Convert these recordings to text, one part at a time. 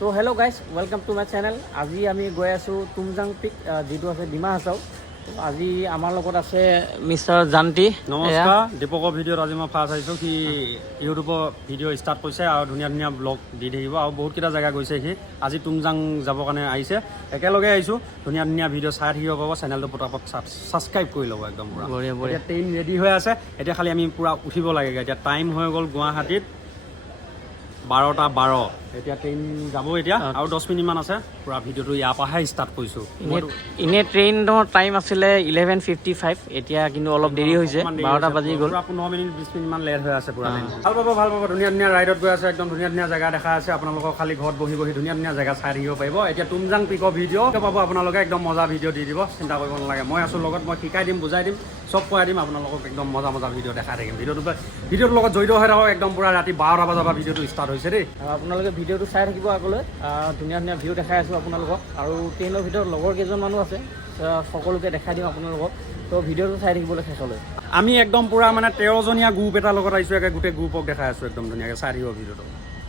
তো hello' guys, welcome to my channel. আজি আমি গৈ আছোঁ তুমজাং পিক, যিটো আছে ডিমা হাছাও। আজি আমাৰ লগত আছে মিষ্টাৰ জান্তি। নমস্কাৰ। দীপকৰ ভিডিঅ'ত আজি মই ফাৰ্ষ্ট আহিছোঁ। সি ইউটিউবৰ ভিডিঅ' ষ্টাৰ্ট কৰিছে আৰু ধুনীয়া ধুনীয়া ব্লগ দি থাকিব আৰু বহুতকেইটা জেগা গৈছে। সি আজি তুমজাং যাবৰ কাৰণে আহিছে, একেলগে আহিছোঁ। ধুনীয়া ধুনীয়া ভিডিঅ' চাই থাকিব পাব। চেনেলটো পটাপট ছাবস্ক্ৰাইব কৰি ল'ব একদম পূৰা। এতিয়া ট্ৰেইন ৰেডি হৈ আছে, এতিয়া খালি আমি পূৰা উঠিব লাগে। এতিয়া টাইম হৈ গ'ল গুৱাহাটীত 12:12। এতিয়া ট্ৰেইন যাব এতিয়া আৰু 10 মিনিটমান আছে। পূৰা ভিডিঅ'টো ইয়াৰ পৰাহে ষ্টাৰ্ট কৰিছোঁ। এনেই ট্ৰেইনৰ টাইম আছিলে 11:55, এতিয়া কিন্তু অলপ দেৰি হৈছে, 12টা বাজি গ'ল। পূৰা 15 মিনিট 20 মিনিটমান লেট হৈ আছে পূৰা। ভাল পাব ভাল পাব। ধুনীয়া ধুনীয়া ৰাইডত গৈ আছে, একদম ধুনীয়া ধুনীয়া জেগা দেখা আছে। আপোনালোকক খালি ঘৰত বহি বহি ধুনীয়া ধুনীয়া জেগা চাই থাকিব পাৰিব। এতিয়া তুমজাং পিকৰ ভিডিঅ' পাব আপোনালোকে, একদম মজা ভিডিঅ' দি দিব, চিন্তা কৰিব নালাগে। মই আছোঁ লগত, মই শিকাই দিম, বুজাই দিম, চব কৰাই দিম। আপোনালোকক একদম মজা মজা ভিডিঅ' দেখাই থাকিম। ভিডিঅ'টোৰ লগত জড়িত হৈ থাকক একদম পূৰা। ৰাতি 12টা বজাৰ পৰা ভিডিঅ'টো ষ্টাৰ্ট হৈছে দেই। আপোনালোকে ভিডিঅ'টো চাই থাকিব আগলৈ। ধুনীয়া ধুনীয়া ভিউ দেখাই আছোঁ আপোনালোকক, আৰু ট্ৰেইনৰ ভিতৰত লগৰ কেইজন মানুহ আছে, সকলোকে দেখাই দিম আপোনালোকক। তো ভিডিঅ'টো চাই থাকিবলৈ শেষলৈ। আমি একদম পূৰা মানে 13জনীয়া গ্ৰুপ এটাৰ লগত আহিছোঁ, একে গোটেই গ্ৰুপক দেখাই আছোঁ একদম ধুনীয়াকৈ। চাই থাকিব ভিডিঅ'টো।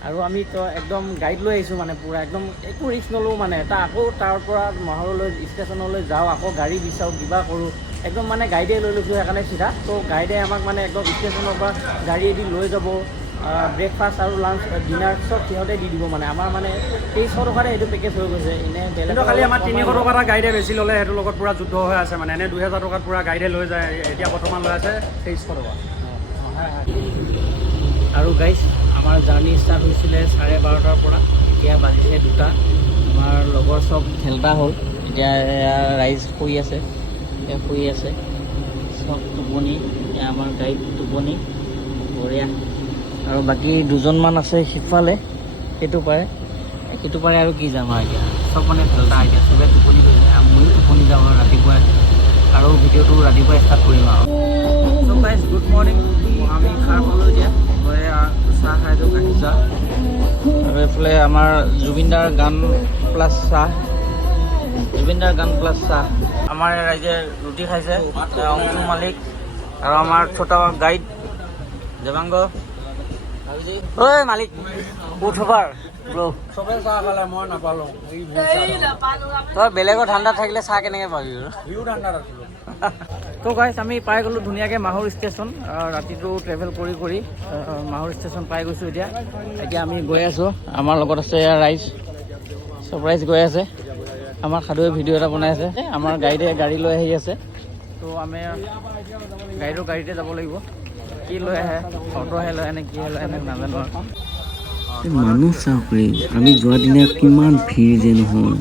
আৰু আমি তো একদম গাইড লৈ আহিছোঁ, মানে পূৰা একদম একো ৰিস্ক নলওঁ। মানে আকৌ তাৰ পৰা মহাৰলৈ ষ্টেচনলৈ যাওঁ, আকৌ গাড়ী বিচাৰোঁ, কিবা কৰোঁ, একদম মানে গাইডে লৈ লৈছোঁ সেইকাৰণে চিধা। তো গাইডে আমাক মানে একদম ষ্টেচনৰ পৰা গাড়ীয়েদি লৈ যাব। ব্ৰেকফাষ্ট আৰু লাঞ্চ, ডিনাৰ চব সিহঁতে দি দিব। মানে আমাৰ মানে 2300 টকাতে এইটো পেকেজ হৈ গৈছে। এনেই বেলেগ খালি আমাৰ 300 টকা এটা গাইডে বেছি ল'লে, সেইটো লগত পূৰা যুদ্ধ হৈ আছে। মানে এনেই 2000 টকাত পূৰা গাইডে লৈ যায়। এতিয়া বৰ্তমান লৈ আছে 2300 টকা। আৰু গাইজ, আমাৰ জাৰ্ণি ষ্টাৰ্ট হৈছিলে 12:30 পৰা, এতিয়া বাজিছে 2টা। আমাৰ লগৰ চব খেলতা হ'ল, এতিয়া ৰাইজ শুই আছে, শুই আছে চব টোপনি। এতিয়া আমাৰ গাড়ীত টোপনি বঢ়িয়া। আৰু বাকী দুজনমান আছে সিফালে, সেইটো পাৰে আৰু কি যাম আৰু এতিয়া চব মানে খেলতা। এতিয়া চবে টোপনি কৰিছে, ময়ো টোপনি যাওঁ আৰু ৰাতিপুৱাই, আৰু ভিডিঅ'টো ৰাতিপুৱাই ষ্টাৰ্ট কৰিম আৰু। চ' গাইজ, গুড মৰ্ণিং। আমি খাৰ পালোঁ এতিয়া, মই চাহ খাইছোঁ, গাখীৰ চাহ। আৰু এইফালে আমাৰ জুবিনদাৰ গান প্লাছ চাহ, আমাৰ ৰাইজে ৰুটি খাইছে, অংশু মালিক আৰু আমাৰ ছোটা গাইড দেৱাংগ। ঐ মালিক, উঠবাৰ ব্ৰ'। চবে চাহ খালে, মই নাপালোঁ। তই বেলেগৰ ঠাণ্ডাত থাকিলে চাহ কেনেকৈ পাবি? ভিউ ঠাণ্ডাত আছিলোঁ। তো গাইজ, আমি পাই গ'লোঁ ধুনীয়াকৈ মাহুৰ ষ্টেচন। ৰাতিটো ট্ৰেভেল কৰি কৰি মাহুৰ ষ্টেচন পাই গৈছোঁ এতিয়া। এতিয়া আমি গৈ আছোঁ, আমাৰ লগত আছে ৰাইজ, চব ৰাইজ গৈ আছে। আমাৰ সাধুৱে ভিডিঅ' এটা বনাই আছে, আমাৰ গাড়ীতে গাড়ী লৈ আহি আছে। তো আমি গাড়ীতে যাব লাগিব। কি লৈ আহে, অটোহে লৈ আনে, কিহে লৈ আনে নাজানো। মানুহ চাকৰি আমি যোৱা দিনা কিমান ভিৰ যে নহয়।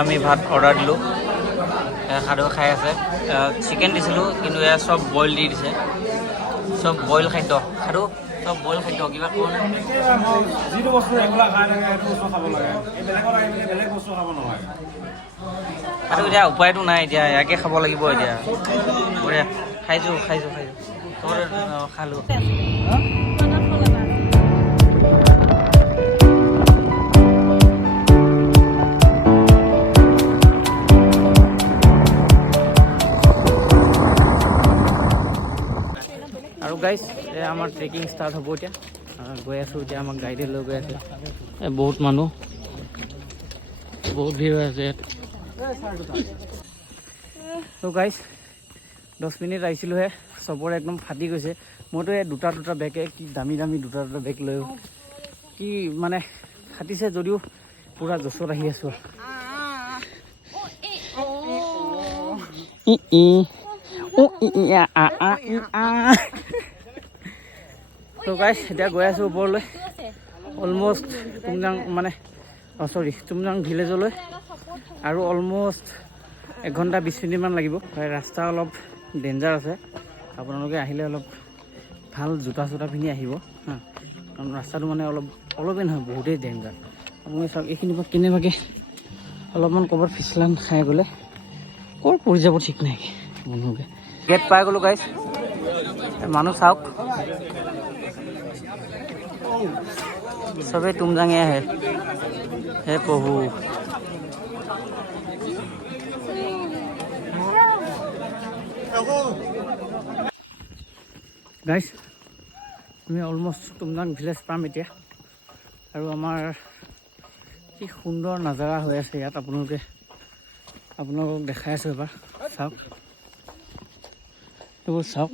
আমি ভাত অৰ্ডাৰ দিলোঁ, সাধু খাই আছে। চিকেন দিছিলোঁ, কিন্তু এয়া চব বইল দি দিছে, চব বইল খাদ্য। সাধু চব বইল খাদ্য, কিবা কোৱা নাই। যিটো বস্তু ৰেগুলাৰ খাই থাকে সেইটো বস্তু খাব লাগে। এই বেলেগত আহি মেলি বেলেগ বস্তু খাব নালাগে। আৰু এতিয়া উপায়টো নাই, এতিয়া ইয়াকে খাব লাগিব। এতিয়া বঢ়িয়া খাইছোঁ। তই খালোঁ। আৰু গাইজ, আমাৰ ট্ৰেকিং ষ্টাৰ্ট হ'ব এতিয়া। গৈ আছোঁ এতিয়া, আমাক গাইডে লৈ গৈ আছে। বহুত মানুহ, বহুত ভিৰ হৈ আছে ইয়াত। তো গাইজ, 10 মিনিট আহিছিলোঁহে, চবৰে একদম ফাটি গৈছে। মইতো এই দুটা বেগে, কি দামী দুটা বেগ লৈ কি মানে ফাটিছে যদিও পূৰা জচত আহি আছোঁ। তো গাইজ, এতিয়া গৈ আছোঁ ওপৰলৈ, অলমষ্ট তুমজাং মানে তুমজাং ভিলেজলৈ, আৰু অলমষ্ট 1 ঘণ্টা 20 মিনিটমান লাগিব। ৰাস্তা অলপ ডেঞ্জাৰ আছে, আপোনালোকে আহিলে অলপ ভাল জোতা চোতা পিন্ধি আহিব হা, কাৰণ ৰাস্তাটো মানে অলপেই নহয়, বহুতেই ডেঞ্জাৰ। আপুনি চাওক, এইখিনিৰ পৰা কেনেবাকৈ অলপমান ক'ৰবাত ফিচলান খাই গ'লে ক'ৰ পৰি যাব ঠিক নাই মানুহকে। গেট পাই গ'লোঁ গাইজ, মানুহ চাওক, চবেই তুমজাঙে আহে। হে প্ৰভু, গাইছ আমি অলমষ্ট তুমজাং ভিলেজ পাম এতিয়া আৰু আমাৰ কি সুন্দৰ নাজাৰা হৈ আছে ইয়াত আপোনালোকক দেখাই আছোঁ এবাৰ চাওক এইবোৰ চাওক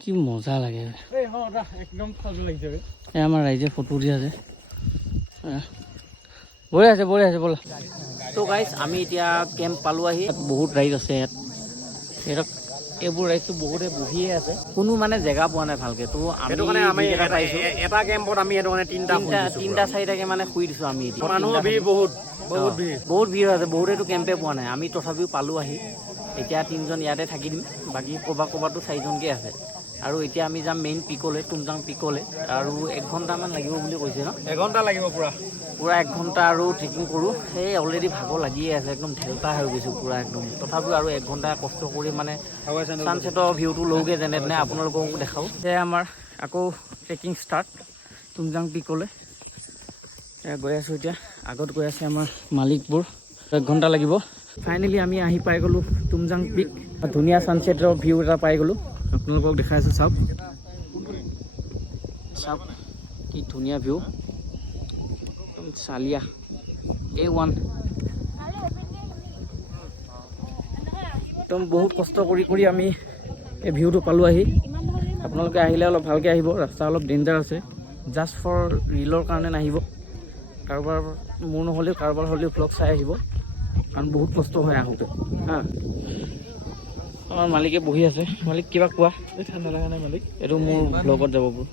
কি মজা লাগে একদম ফালতু লাগিছে এই আমাৰ ৰাইজে ফটো দি আছে বঢ়িয়া আছে ব'লা ত' গাইজ আমি এতিয়া কেম্প পালোঁ আহি ইয়াত বহুত ৰাইজ আছে ইয়াত এইবোৰ ৰাইজটো বহুতে বহিয়ে আছে কোনো মানে জেগা পোৱা নাই ভালকে তো আমি এটা কেম্পত আমি সেইটো কাৰণে তিনিটা চাৰিটাকে মানে শুই দিছোঁ আমি মানুহৰ ভিৰ বহুত ভিৰ আছে বহুতেতো কেম্পে পোৱা নাই আমি তথাপিও পালোঁ আহি এতিয়া 3জন ইয়াতে থাকি দিম বাকী ক'ৰবাতো 4জনকৈ আছে আৰু এতিয়া আমি যাম মেইন পিকলৈ তুমজাং পিকলৈ আৰু 1 ঘণ্টামান লাগিব বুলি কৈছে ন 1 ঘণ্টা লাগিব পুৰা 1 ঘণ্টা আৰু ট্ৰেকিং কৰোঁ সেই অলৰেডি ভাগৰ লাগিয়ে আছে একদম ঢেলটা হৈ গৈছোঁ পুৰা একদম তথাপিও আৰু 1 ঘণ্টা কষ্ট কৰি মানে ছানছেটৰ ভিউটো লওঁগৈ যেনে তেনে আপোনালোককো দেখাওঁ সেয়া আমাৰ আকৌ ট্ৰেকিং ষ্টাৰ্ট তুমজাং পিকলৈ গৈ আছোঁ এতিয়া আগত গৈ আছে আমাৰ মালিকবোৰ 1 ঘণ্টা লাগিব ফাইনেলি আমি আহি পাই গ'লোঁ তুমজাং পিক ধুনীয়া ছানছেটৰ ভিউ এটা পাই গ'লোঁ আপোনালোকক দেখাই আছোঁ চাওক কি ধুনীয়া ভিউ একদম চালিয়া A1 একদম বহুত কষ্ট কৰি আমি এই ভিউটো পালোঁ আহি আপোনালোকে আহিলে অলপ ভালকৈ আহিব ৰাস্তা অলপ ডেঞ্জাৰ আছে জাষ্ট ফৰ ৰিলৰ কাৰণে নাহিব কাৰোবাৰ মোৰ নহ'লেও কাৰোবাৰ হ'লেও ভ্লগ চাই আহিব কাৰণ বহুত কষ্ট হয় আহোঁতে হা আমাৰ মালিকে বহি আছে মালিক কিবা কোৱা ঠাণ্ডা লগা নাই মালিক এইটো মোৰ ব্লগত যাব বোৰ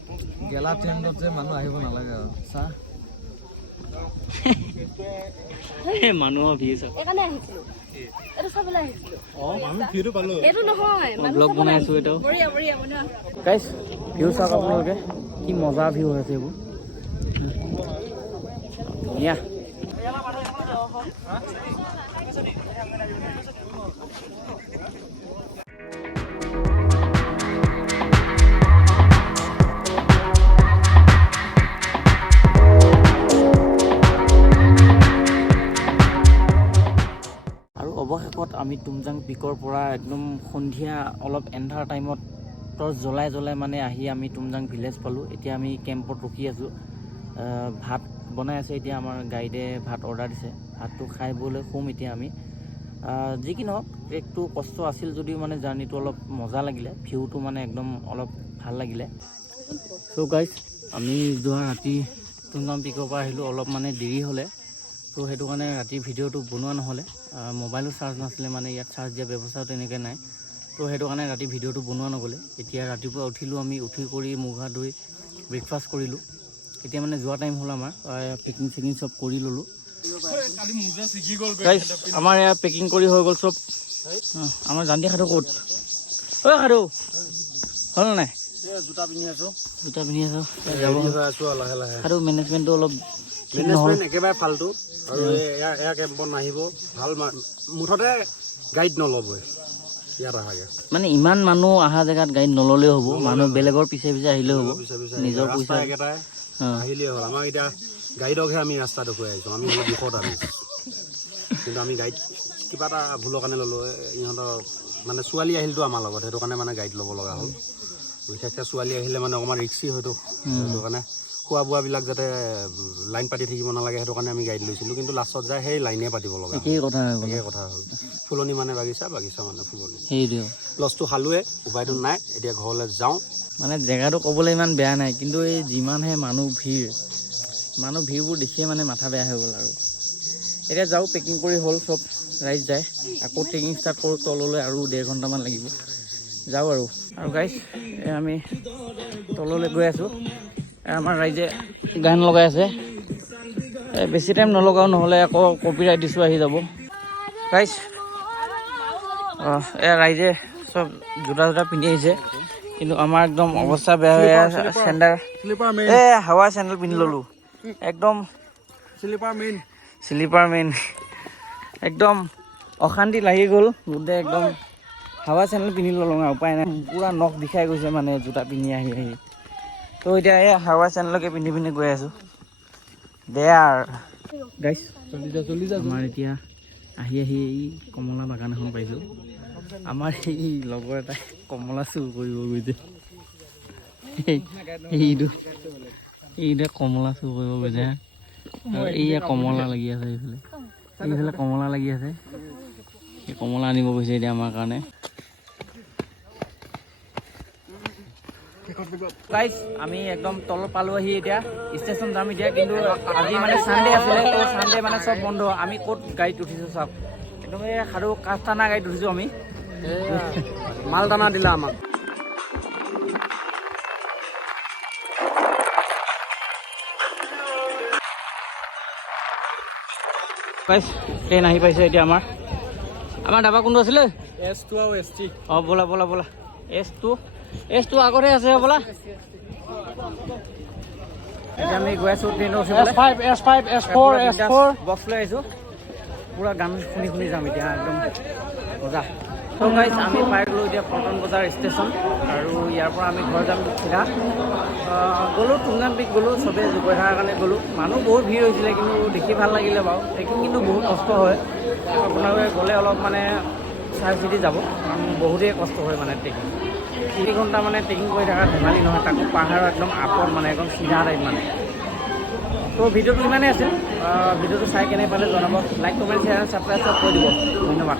গেলা ট্ৰেণ্ডত যে মানুহ আহিব নালাগে আৰু চাহ মানুহৰ ভিৰ চাওক ব্লগ বনাই আছোঁ এইটো গাইছ ভিউ চাওক আপোনালোকে কি মজা ভিউ হৈ আছে এইবোৰ ধুনীয়া অৱশেষত আমি তুমজাং পিকৰ পৰা একদম সন্ধিয়া অলপ এন্ধাৰ টাইমত টৰ্চ জ্বলাই মানে আহি আমি তুমজাং ভিলেজ পালোঁ এতিয়া আমি কেম্পত ৰখি আছোঁ ভাত বনাই আছে এতিয়া আমাৰ গাইডে ভাত অৰ্ডাৰ দিছে ভাতটো খাই ব'লৈ শুম এতিয়া আমি যি কি নহওক ট্ৰেকটো কষ্ট আছিল যদিও মানে জাৰ্ণিটো অলপ মজা লাগিলে ভিউটো মানে একদম অলপ ভাল লাগিলে চ' গাইজ আমি যোৱা ৰাতি তুমজাং পিকৰ পৰা আহিলোঁ অলপ মানে দেৰি হ'লে তো সেইটো কাৰণে ৰাতি ভিডিঅ'টো বনোৱা নহ'লে মোবাইলো চাৰ্জ নাছিলে মানে ইয়াত চাৰ্জ দিয়া ব্যৱস্থাও তেনেকৈ নাই তো সেইটো কাৰণে ৰাতি ভিডিঅ'টো বনোৱা নগ'লে এতিয়া ৰাতিপুৱা উঠিলোঁ আমি উঠি কৰি মুখ হাত ধুই ব্ৰেকফাষ্ট কৰিলোঁ এতিয়া মানে যোৱা টাইম হ'ল আমাৰ পেকিং চেকিং চব কৰি ল'লোঁ আমাৰ ইয়াত পেকিং কৰি হৈ গ'ল চব আমাৰ জান্তি খাটো ক'ত ঐ খাটো হ'ল নাই জোতা পিন্ধি আছোঁ খাটো মেনেজমেণ্টটো অলপ একেবাৰে ফাল্টু আৰু এয়া কেম্পত নাহিব ভাল মুঠতে গাইড নল'বই ইয়াত আহাগে মানে ইমান মানুহ অহা জেগাত গাইড নল'লেও হ'ব মানুহ বেলেগৰ পিছে আহিলেও হ'ব নিজৰ পইচা একেটাই আহিলেই হ'ল আমাক এতিয়া গাইডকহে আমি ৰাস্তা দেখুৱাই আহিছোঁ আমি অলপ দুখত আনিছোঁ কিন্তু আমি গাইড কিবা এটা ভুলৰ কাৰণে ল'লোঁ ইহঁতৰ মানে ছোৱালী আহিলতো আমাৰ লগত সেইটো কাৰণে মানে গাইড ল'ব লগা হ'ল বিশেষকৈ ছোৱালী আহিলে মানে অকণমান ৰিক্সি হয়তো সেইটো কাৰণে খোৱা বোৱাবিলাক যাতে লাইন পাতি থাকিব নালাগে সেইটো কাৰণে আমি গাইড লৈছিলোঁ কিন্তু লাষ্টত যায় সেই লাইনে পাতিব লগা একেই কথা হ'ল ফুলনি মানে বাগিচা মানে ফুলনি সেইটোৱে লছটো খালোৱে উপায়টো নাই এতিয়া ঘৰলৈ যাওঁ মানে জেগাটো ক'বলৈ ইমান বেয়া নাই কিন্তু এই যিমানহে মানুহ ভিৰবোৰ দেখিয়ে মানে মাথা বেয়া হৈ গ'ল আৰু এতিয়া যাওঁ পেকিং কৰি হ'ল চব ৰাইজ যায় আকৌ ট্ৰেকিং ষ্টাৰ্ট কৰোঁ তললৈ আৰু 1.5 ঘণ্টামান লাগিব যাওঁ আৰু গাইজ আমি তললৈ গৈ আছোঁ আমাৰ ৰাইজে গান লগাই আছে বেছি টাইম নলগাওঁ নহ'লে আকৌ কপিৰাইট দিছোঁ আহি যাব গাইজ ৰাইজে চব জোতা পিন্ধি আহিছে কিন্তু আমাৰ একদম অৱস্থা বেয়া হৈ আছে চেণ্ডেল হাৱা চেণ্ডেল পিন্ধি ল'লোঁ একদম শ্লিপাৰ মেইন একদম অশান্তি লাগি গ'ল গোটেই একদম হাৱা চেণ্ডেল পিন্ধি ল'লোঁ উপায় নাই পূৰা নখ বিষাই গৈছে মানে জোতা পিন্ধি আহি তো এতিয়া এই হাৱা চেণ্ডেলকে পিন্ধি গৈ আছোঁ দে আৰু গাইছ আমাৰ এতিয়া আহি আহি এই কমলা বাগান এখন পাইছোঁ। আমাৰ এই লগৰ এটাই কমলা চুৰ কৰিব গৈছে। এইটো কমলা চুৰ কৰিব গৈছে হা। আৰু এইয়া কমলা লাগি আছে এইফালে কমলা লাগি আছে। এই কমলা আনিব গৈছে এতিয়া আমাৰ কাৰণে। গাইছ আমি একদম তল পালোহি এতিয়া ষ্টেচন যাম এতিয়া, কিন্তু আজি মানে চানডে আছিলে তো চানডে মানে চব বন্ধ। আমি ক'ত গাড়ীত উঠিছোঁ চাওক, একদম এই সাধু কাঠটানা গাড়ীত উঠিছোঁ আমি। মাল দানা দিলা আমাক। গাইছ ট্ৰেইন আহি পাইছে এতিয়া আমাৰ ধাবা কোনটো আছিলে? S2 আৰু ST। অঁ ব'লা S2 আগতহে আছে ব'লা। এতিয়া আমি গৈ আছোঁ ট্ৰেইনত উঠিবলৈ। S4 বক্স লৈ আহিছোঁ, পূৰা গান শুনি যাম এতিয়া একদম মজা। তো গাইছ আমি পাই গ'লোঁ এতিয়া পল্টন বজাৰ ষ্টেচন, আৰু ইয়াৰ পৰা আমি ঘৰ যাম চিধা। গ'লোঁ টুমজাং পিক গ'লোঁ, চবেই গৈ থকাৰ কাৰণে গ'লোঁ। মানুহ বহুত ভিৰ হৈছিলে, কিন্তু দেখি ভাল লাগিলে বাৰু। ট্ৰেকিং কিন্তু বহুত কষ্ট হয়, আপোনালোকে গ'লে অলপ মানে চাই চিতি যাব, কাৰণ বহুতেই কষ্ট হয় মানে ট্ৰেকিং। 3 ঘণ্টা মানে ট্ৰেকিং কৰি থকা ধেমালি নহয়, তাকো পাহাৰৰ একদম আপত মানে একদম চিধা টাইপ মানে। তো ভিডিঅ'টো ইমানেই আছিল। ভিডিঅ'টো চাই কেনে পালে জনাব, লাইক কমেণ্ট শ্বেয়াৰ ছাবস্ক্ৰাইব কৰি দিব। ধন্যবাদ।